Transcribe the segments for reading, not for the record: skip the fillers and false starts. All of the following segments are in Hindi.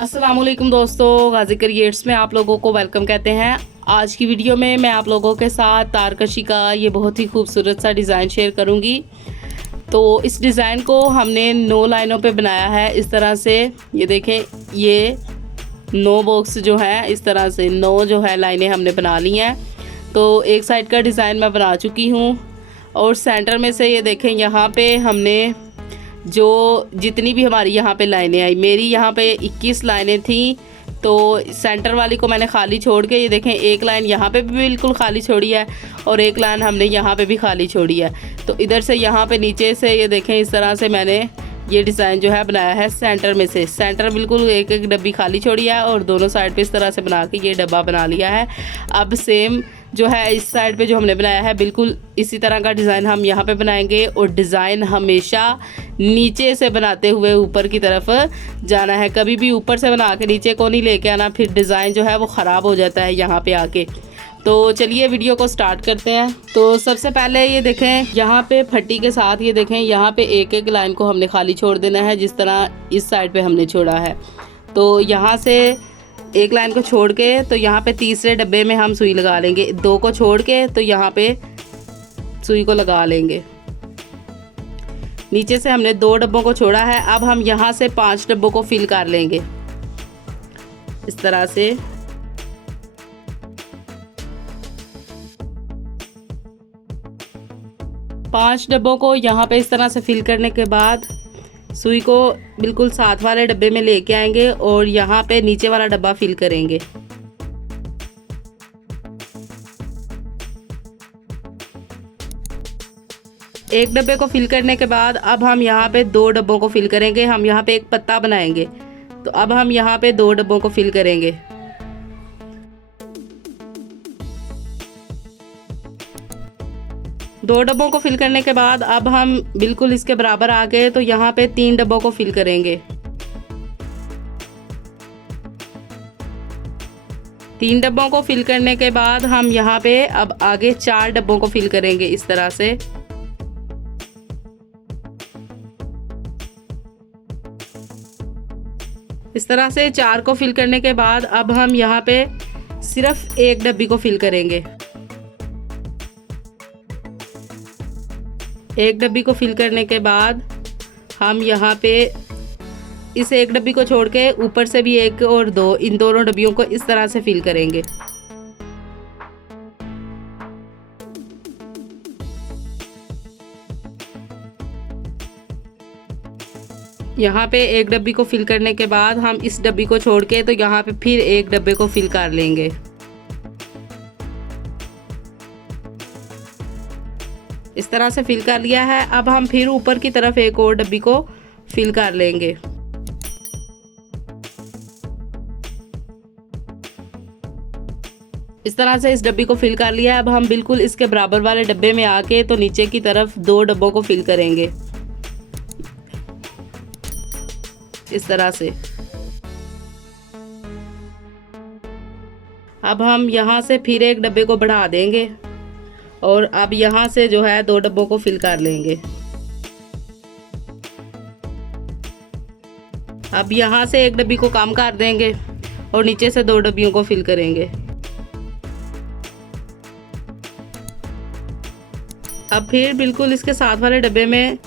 अस्सलामुअलैकुम दोस्तों, गाजी क्रिएट्स में आप लोगों को वेलकम कहते हैं। आज की वीडियो में मैं आप लोगों के साथ तारकशी का ये बहुत ही खूबसूरत सा डिज़ाइन शेयर करूंगी। तो इस डिज़ाइन को हमने 9 लाइनों पे बनाया है। इस तरह से ये देखें, ये 9 बॉक्स जो हैं, इस तरह से 9 जो है लाइनें हमने बना ली हैं। तो एक साइड का डिज़ाइन मैं बना चुकी हूँ और सेंटर में से ये देखें, यहाँ पे हमने जो जितनी भी हमारी यहाँ पे लाइनें आई, मेरी यहाँ पे 21 लाइनें थी। तो सेंटर वाली को मैंने खाली छोड़ के, ये देखें, एक लाइन यहाँ पे भी बिल्कुल खाली छोड़ी है और एक लाइन हमने यहाँ पे भी खाली छोड़ी है। तो इधर से यहाँ पे नीचे से ये देखें, इस तरह से मैंने ये डिज़ाइन जो है बनाया है। सेंटर में से सेंटर बिल्कुल एक एक डब्बी खाली छोड़ी है और दोनों साइड पे इस तरह से बना के ये डब्बा बना लिया है। अब सेम जो है इस साइड पे जो हमने बनाया है, बिल्कुल इसी तरह का डिज़ाइन हम यहाँ पे बनाएंगे। और डिज़ाइन हमेशा नीचे से बनाते हुए ऊपर की तरफ जाना है, कभी भी ऊपर से बना के नीचे को नहीं लेके आना, फिर डिज़ाइन जो है वो ख़राब हो जाता है यहाँ पे आके। तो चलिए वीडियो को स्टार्ट करते हैं। तो सबसे पहले ये देखें, यहाँ पे फट्टी के साथ ये देखें, यहाँ पे एक एक लाइन को हमने खाली छोड़ देना है, जिस तरह इस साइड पे हमने छोड़ा है। तो यहाँ से एक लाइन को छोड़ के, तो यहाँ पे तीसरे डब्बे में हम सुई लगा लेंगे। 2 को छोड़ के तो यहाँ पे सुई को लगा लेंगे। नीचे से हमने 2 डब्बों को छोड़ा है। अब हम यहाँ से 5 डब्बों को फिल कर लेंगे इस तरह से। पांच डब्बों को यहाँ पे इस तरह से फिल करने के बाद सुई को बिल्कुल साथ वाले डब्बे में लेके आएंगे और यहाँ पे नीचे वाला डब्बा फिल करेंगे। एक डब्बे को फिल करने के बाद अब हम यहाँ पे 2 डब्बों को फिल करेंगे। हम यहाँ पे एक पत्ता बनाएंगे, तो अब हम यहाँ पे 2 डब्बों को फिल करेंगे। दो डब्बों को फिल करने के बाद अब हम बिल्कुल इसके बराबर आ गए, तो यहाँ पे 3 डब्बों को फिल करेंगे। 3 डब्बों को फिल करने के बाद हम यहाँ पे अब आगे 4 डब्बों को फिल करेंगे इस तरह से। इस तरह से 4 को फिल करने के बाद अब हम यहाँ पे सिर्फ एक डब्बी को फिल करेंगे। एक डब्बी को फिल करने के बाद हम यहाँ पे इस एक डब्बी को छोड़ के ऊपर से भी 1 और 2, इन दोनों डब्बियों को इस तरह से फिल करेंगे। यहाँ पे एक डब्बी को फिल करने के बाद हम इस डब्बी को छोड़ के तो यहाँ पे फिर एक डब्बे को फिल कर लेंगे। इस तरह से फिल कर लिया है। अब हम फिर ऊपर की तरफ एक और डब्बी को फिल कर लेंगे। इस तरह से इस डब्बी को फिल कर लिया है। अब हम बिल्कुल इसके बराबर वाले डब्बे में आके तो नीचे की तरफ 2 डब्बों को फिल करेंगे इस तरह से। अब हम यहाँ से फिर एक डब्बे को बढ़ा देंगे और अब यहाँ से जो है 2 डब्बों को फिल कर लेंगे। अब यहाँ से एक डब्बी को कम कर देंगे और नीचे से 2 डब्बियों को फिल करेंगे। अब फिर बिल्कुल इसके साथ वाले डब्बे में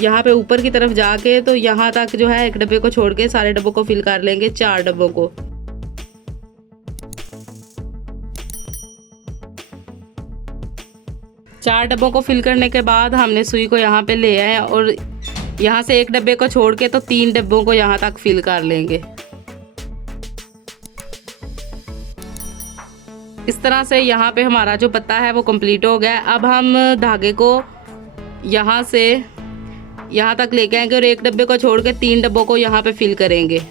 यहाँ पे ऊपर की तरफ जाके तो यहाँ तक जो है एक डब्बे को छोड़ के सारे डब्बों को फिल कर लेंगे, 4 डब्बों को। चार डब्बों को फिल करने के बाद हमने सुई को यहाँ पे ले आए और यहाँ से एक डब्बे को छोड़ के तो 3 डब्बों को यहाँ तक फिल कर लेंगे। इस तरह से यहाँ पे हमारा जो पत्ता है वो कंप्लीट हो गया। अब हम धागे को यहाँ से यहाँ तक लेके आएंगे और एक डब्बे को छोड़ के 3 डब्बों को यहाँ पे फिल करेंगे।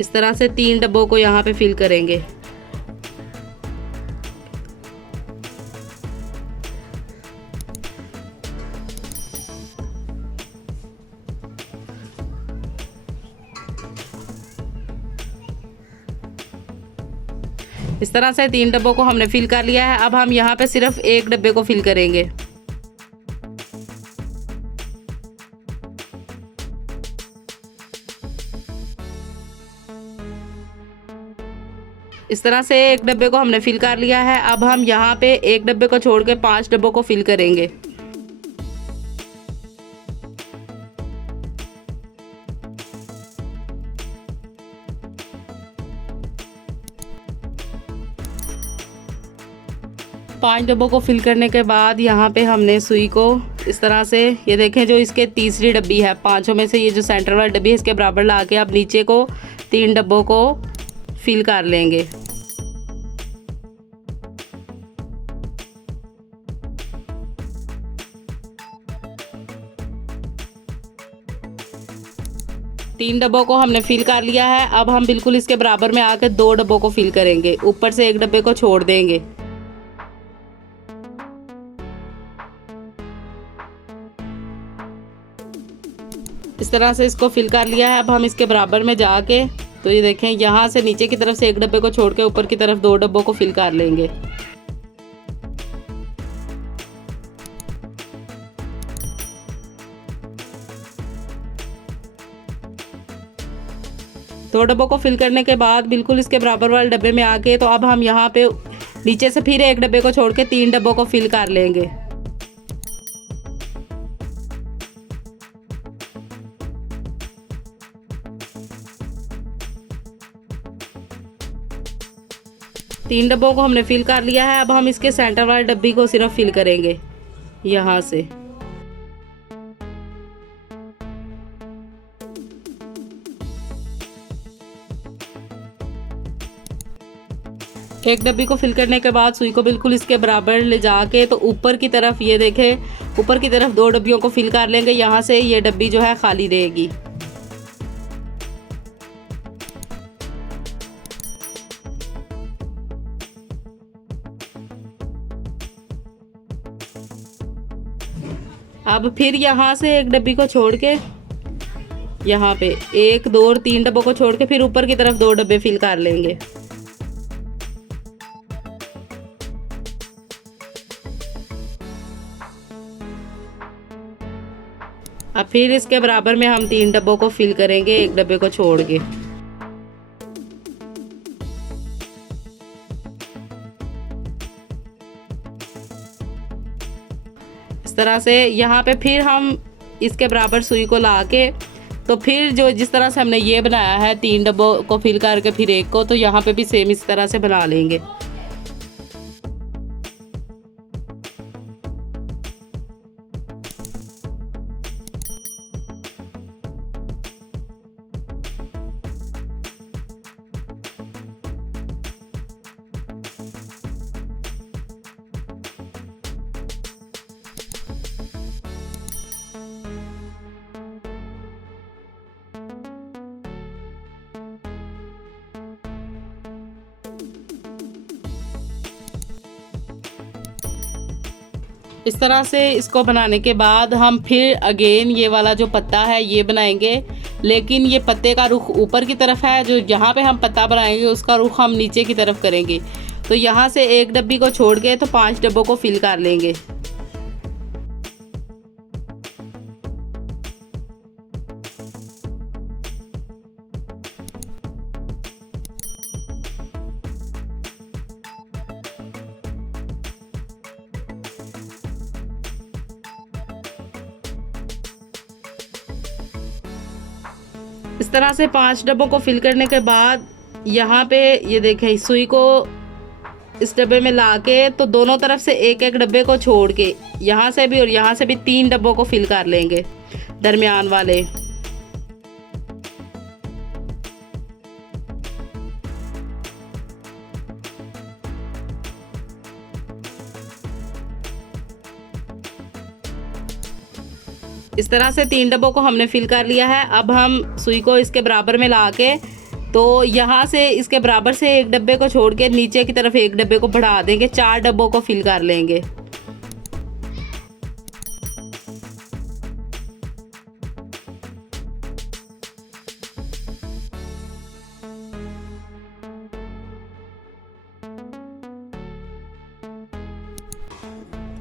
इस तरह से 3 डब्बों को यहाँ पे फिल करेंगे। इस तरह से 3 डब्बों को हमने फिल कर लिया है। अब हम यहाँ पे सिर्फ एक डब्बे को फिल करेंगे। इस तरह से एक डब्बे को हमने फिल कर लिया है। अब हम यहाँ पे एक डब्बे को छोड़ के 5 डब्बों को फिल करेंगे। पाँच डब्बों को फिल करने के बाद यहाँ पे हमने सुई को इस तरह से, ये देखें जो इसके तीसरी डब्बी है, पांचों में से ये जो सेंटर वाली डब्बी है इसके बराबर ला के अब नीचे को 3 डब्बों को फिल कर लेंगे। तीन डब्बों को हमने फिल कर लिया है। अब हम बिल्कुल इसके बराबर में आकर 2 डब्बों को फिल करेंगे। ऊपर से एक डब्बे को छोड़ देंगे। इस तरह से इसको फिल कर लिया है। अब हम इसके बराबर में जाके, तो ये देखें यहाँ से नीचे की तरफ से एक डब्बे को छोड़ के ऊपर की तरफ 2 डब्बों को फिल कर लेंगे। दो डब्बों को फिल करने के बाद बिल्कुल इसके बराबर वाले डब्बे में आके, तो अब हम यहाँ पे नीचे से फिर एक डब्बे को छोड़ के 3 डब्बों को फिल कर लेंगे। तीन डब्बों को हमने फिल कर लिया है। अब हम इसके सेंटर वाली डब्बी को सिर्फ फिल करेंगे यहाँ से। एक डब्बी को फिल करने के बाद सुई को बिल्कुल इसके बराबर ले जाके, तो ऊपर की तरफ ये देखें, ऊपर की तरफ 2 डब्बियों को फिल कर लेंगे। यहाँ से ये डब्बी जो है खाली रहेगी। अब फिर यहाँ से एक डब्बी को छोड़ के, यहाँ पे 1 2 और 3 डब्बों को छोड़ के फिर ऊपर की तरफ 2 डब्बे फिल कर लेंगे। अब फिर इसके बराबर में हम 3 डब्बों को फिल करेंगे, एक डब्बे को छोड़ के। इस तरह से यहाँ पे फिर हम इसके बराबर सुई को ला के, तो फिर जो जिस तरह से हमने ये बनाया है 3 डब्बों को फिल करके फिर एक को, तो यहाँ पे भी सेम इस तरह से बना लेंगे। इस तरह से इसको बनाने के बाद हम फिर अगेन ये वाला जो पत्ता है ये बनाएंगे, लेकिन ये पत्ते का रुख ऊपर की तरफ है। जो जहाँ पे हम पत्ता बनाएंगे उसका रुख हम नीचे की तरफ करेंगे। तो यहाँ से एक डब्बी को छोड़ के तो 5 डब्बों को फिल कर लेंगे। इस तरह से 5 डब्बों को फिल करने के बाद यहाँ पे ये देखें सुई को इस डब्बे में लाके, तो दोनों तरफ से एक एक डब्बे को छोड़ के यहाँ से भी और यहाँ से भी 3 डब्बों को फिल कर लेंगे दरमियान वाले। इस तरह से 3 डब्बों को हमने फिल कर लिया है। अब हम सुई को इसके बराबर में ला के, तो यहाँ से इसके बराबर से एक डब्बे को छोड़ के नीचे की तरफ एक डब्बे को बढ़ा देंगे, 4 डब्बों को फिल कर लेंगे।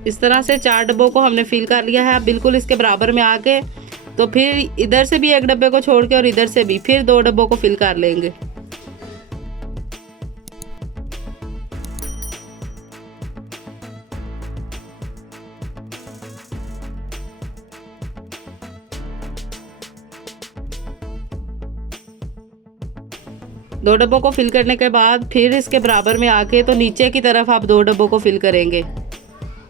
इस तरह से 4 डब्बों को हमने फिल कर लिया है। अब बिल्कुल इसके बराबर में आके, तो फिर इधर से भी एक डब्बे को छोड़ के और इधर से भी फिर 2 डब्बों को फिल कर लेंगे। 2 डब्बों को फिल करने के बाद फिर इसके बराबर में आके तो नीचे की तरफ आप 2 डब्बों को फिल करेंगे।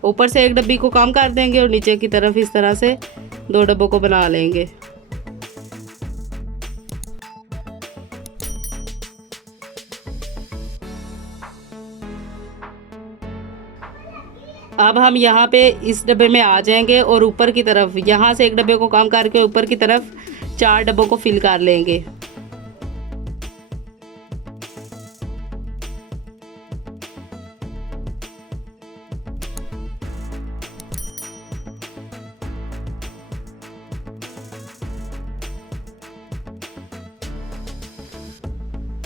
ऊपर से एक डब्बी को कम कर देंगे और नीचे की तरफ इस तरह से 2 डब्बों को बना लेंगे। अब हम यहाँ पे इस डब्बे में आ जाएंगे और ऊपर की तरफ यहाँ से एक डब्बे को कम करके ऊपर की तरफ 4 डब्बों को फिल कर लेंगे।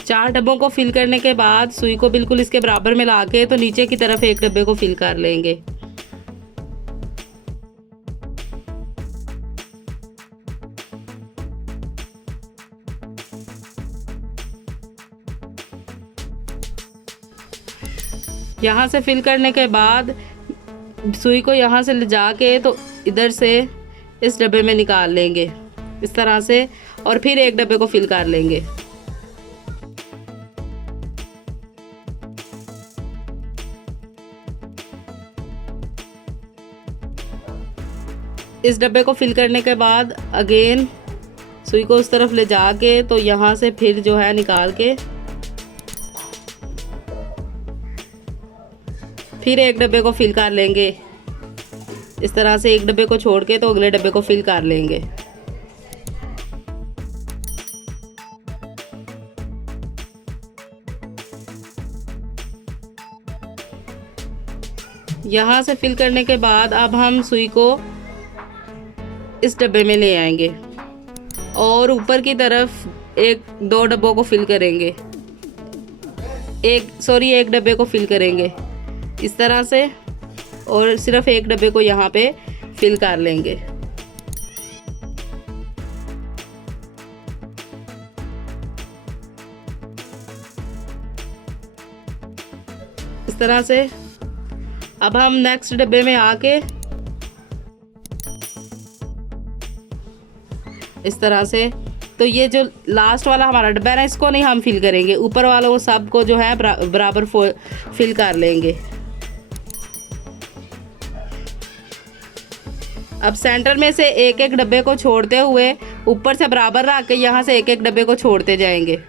चार डब्बों को फिल करने के बाद सुई को बिल्कुल इसके बराबर में ला के तो नीचे की तरफ एक डब्बे को फिल कर लेंगे। यहाँ से फिल करने के बाद सुई को यहाँ से ले जाके तो इधर से इस डब्बे में निकाल लेंगे इस तरह से, और फिर एक डब्बे को फिल कर लेंगे। इस डब्बे को फिल करने के बाद अगेन सुई को उस तरफ ले जाके तो यहाँ से फिर जो है निकाल के फिर एक डब्बे को फिल कर लेंगे। इस तरह से एक डब्बे को छोड़ के तो अगले डब्बे को फिल कर लेंगे। यहाँ से फिल करने के बाद अब हम सुई को इस डब्बे में ले आएंगे और ऊपर की तरफ 2 डब्बों को फिल करेंगे। एक डब्बे को फिल करेंगे इस तरह से, और सिर्फ एक डब्बे को यहाँ पे फिल कर लेंगे। इस तरह से अब हम नेक्स्ट डब्बे में आके इस तरह से तो ये जो लास्ट वाला हमारा डब्बा है ना, इसको नहीं हम फिल करेंगे, ऊपर वालों को सब को जो है बराबर फिल कर लेंगे। अब सेंटर में से एक एक डब्बे को छोड़ते हुए ऊपर से बराबर रख के यहाँ से एक एक डब्बे को छोड़ते जाएंगे।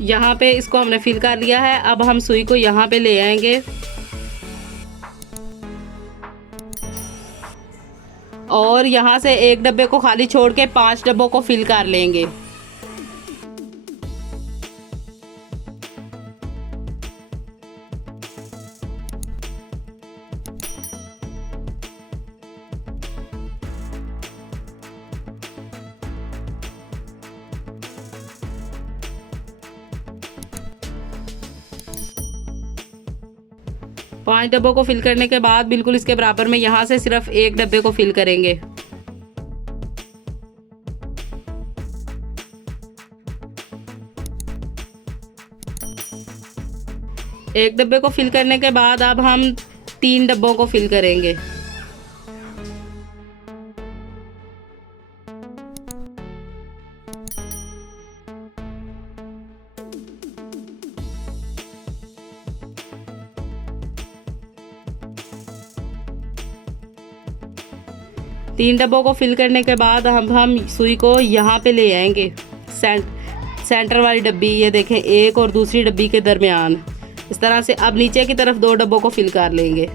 यहाँ पे इसको हमने फिल कर लिया है। अब हम सुई को यहाँ पे ले आएंगे और यहाँ से एक डब्बे को खाली छोड़ के 5 डब्बों को फिल कर लेंगे। पाँच डब्बों को फिल करने के बाद बिल्कुल इसके बराबर में यहाँ से सिर्फ एक डब्बे को फिल करेंगे। एक डब्बे को फिल करने के बाद अब हम 3 डब्बों को फिल करेंगे। तीन डब्बों को फिल करने के बाद हम सुई को यहाँ पे ले आएंगे सेंटर वाली डब्बी, ये देखें एक और दूसरी डब्बी के दरमियान, इस तरह से। अब नीचे की तरफ 2 डब्बों को फिल कर लेंगे।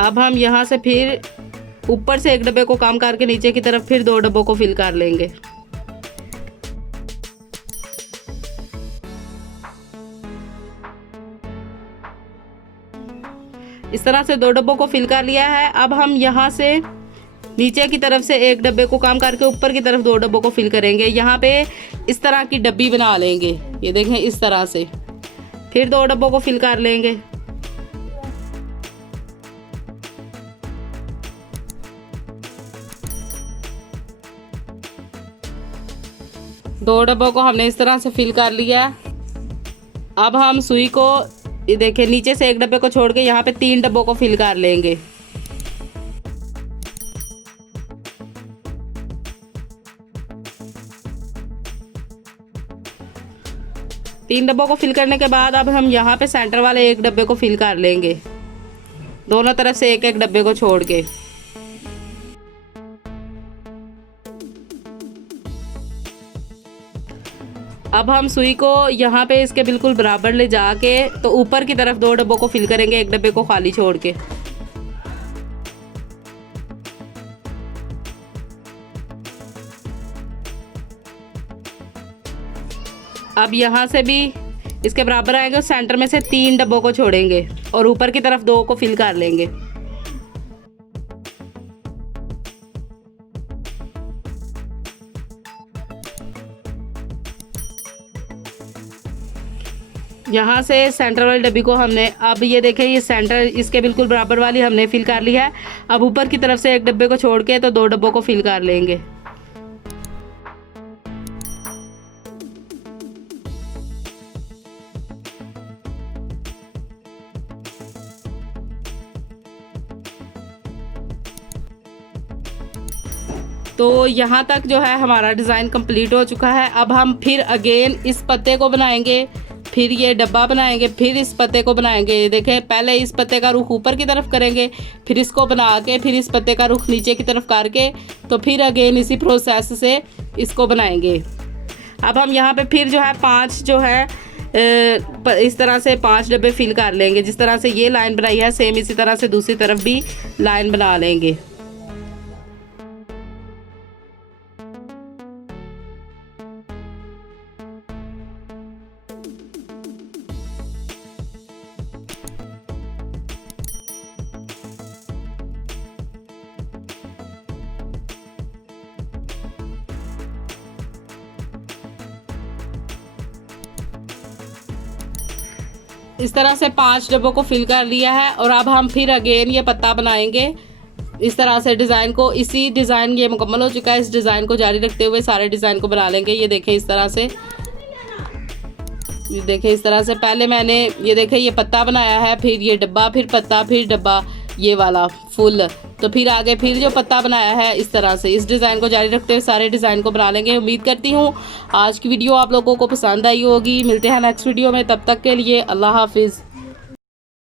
अब हम यहाँ से फिर ऊपर से एक डब्बे को कम करके नीचे की तरफ फिर 2 डब्बों को फिल कर लेंगे। इस तरह से 2 डब्बों को फिल कर लिया है। अब हम यहाँ से नीचे की तरफ से एक डब्बे को काम करके ऊपर की तरफ 2 डब्बों को फिल करेंगे। यहाँ पे इस तरह की डब्बी बना लेंगे, ये देखें इस तरह से। फिर 2 डब्बों को फिल कर लेंगे। दो डब्बों को हमने इस तरह से फिल कर लिया। अब हम सुई को ये देखें नीचे से एक डब्बे को छोड़ के यहाँ पे 3 डब्बों को फिल कर लेंगे। तीन डब्बों को फिल करने के बाद अब हम यहाँ पे सेंटर वाले एक डब्बे को फिल कर लेंगे, दोनों तरफ से एक एक डब्बे को छोड़ के। अब हम सुई को यहाँ पे इसके बिल्कुल बराबर ले जाके तो ऊपर की तरफ 2 डब्बों को फिल करेंगे, एक डब्बे को खाली छोड़ के। अब यहाँ से भी इसके बराबर आएंगे और सेंटर में से 3 डब्बों को छोड़ेंगे और ऊपर की तरफ 2 को फिल कर लेंगे। यहाँ से सेंटर वाली डब्बी को हमने, अब ये देखें ये सेंटर इसके बिल्कुल बराबर वाली हमने फिल कर लिया है। अब ऊपर की तरफ से एक डब्बे को छोड़ के तो 2 डब्बों को फिल कर लेंगे। तो यहाँ तक जो है हमारा डिज़ाइन कंप्लीट हो चुका है। अब हम फिर अगेन इस पत्ते को बनाएंगे, फिर ये डब्बा बनाएंगे, फिर इस पत्ते को बनाएंगे। ये देखें पहले इस पत्ते का रुख ऊपर की तरफ करेंगे, फिर इसको बना के फिर इस पत्ते का रुख नीचे की तरफ करके तो फिर अगेन इसी प्रोसेस से इसको बनाएंगे। अब हम यहाँ पे फिर जो है 5 जो है इस तरह से 5 डब्बे फिल कर लेंगे। जिस तरह से ये लाइन बनाई है सेम इसी तरह से दूसरी तरफ भी लाइन बना लेंगे। इस तरह से 5 डब्बों को फिल कर लिया है और अब हम फिर अगेन ये पत्ता बनाएंगे। इस तरह से डिज़ाइन को, इसी डिज़ाइन ये मुकम्मल हो चुका है। इस डिज़ाइन को जारी रखते हुए सारे डिज़ाइन को बना लेंगे। ये देखें इस तरह से, ये देखें इस तरह से पहले मैंने ये देखें ये पत्ता बनाया है, फिर ये डब्बा, फिर पत्ता, फिर डब्बा, ये वाला फुल, तो फिर आगे फिर जो पत्ता बनाया है इस तरह से। इस डिज़ाइन को जारी रखते हुए सारे डिज़ाइन को बना लेंगे। उम्मीद करती हूँ आज की वीडियो आप लोगों को पसंद आई होगी। मिलते हैं नेक्स्ट वीडियो में, तब तक के लिए अल्लाह हाफिज़।